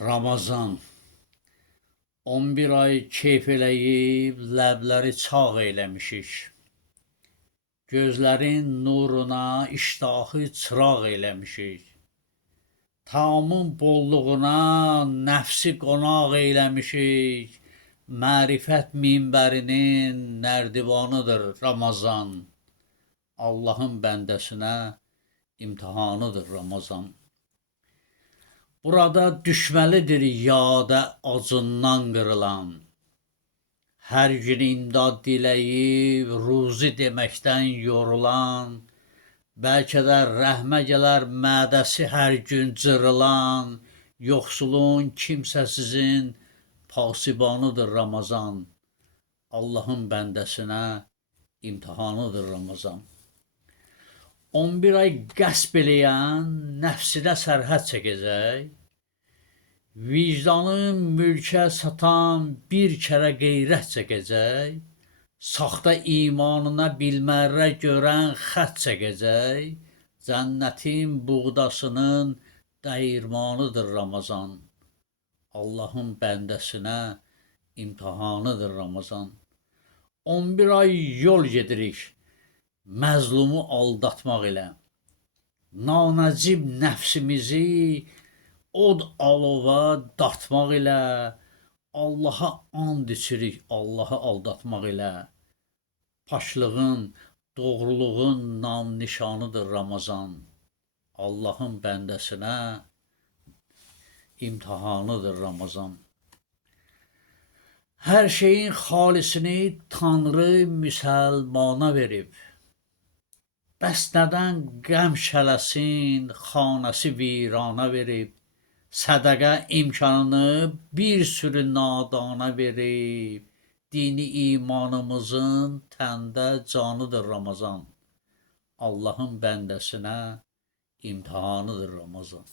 Ramazan 11 ay keyf eləyib ləbləri çağ eyləmişik. Gözlərin nuruna iştahı çıraq eyləmişik. Tamın bolluğuna nəfsi qonaq eyləmişik. Mərifət minbərinin nərdivanıdır Ramazan. Allahın bəndəsinə imtihanıdır Ramazan. Burada düşməlidir yada acından qırılan. Hər gün imdad diləyib ruzi deməkdən yorulan. Bəlkə də rəhmə gələr mədəsi hər gün cırılan. Yoxsulun kimsəsizin pasibanıdır Ramazan. Allahın bəndəsinə imtihanıdır Ramazan. 11 ay qəsb eləyən nəfsinə sərhəd çəkəcək. Vicdanı mülkə satan bir kərə qeyrət çəkəcək. Saxta imanına bilmərrə görən xət çəkəcək. Cənnətin buğdasının dəyirmanıdır Ramazan. Allahın bəndəsinə imtihanıdır Ramazan. 11 ay yol gedirik məzlumu aldatmaq ilə. Nanəcib nəfsimizi od alova dartmaq ilə. Allaha and içirik Allahı aldatmaq ilə. Paşlığın, doğruluğun nam nişanıdır Ramazan. Allahın bəndəsinə imtihanıdır Ramazan. Hər şeyin xalisini Tanrı müsəlmana verib. Bəs nədən qəm şələsin xanəsi virana verib. Sədəqə imkanını bir sürü nadana verib. Dini imanımızın təndə canıdır Ramazan. Allahın bəndəsinə imtihanıdır Ramazan.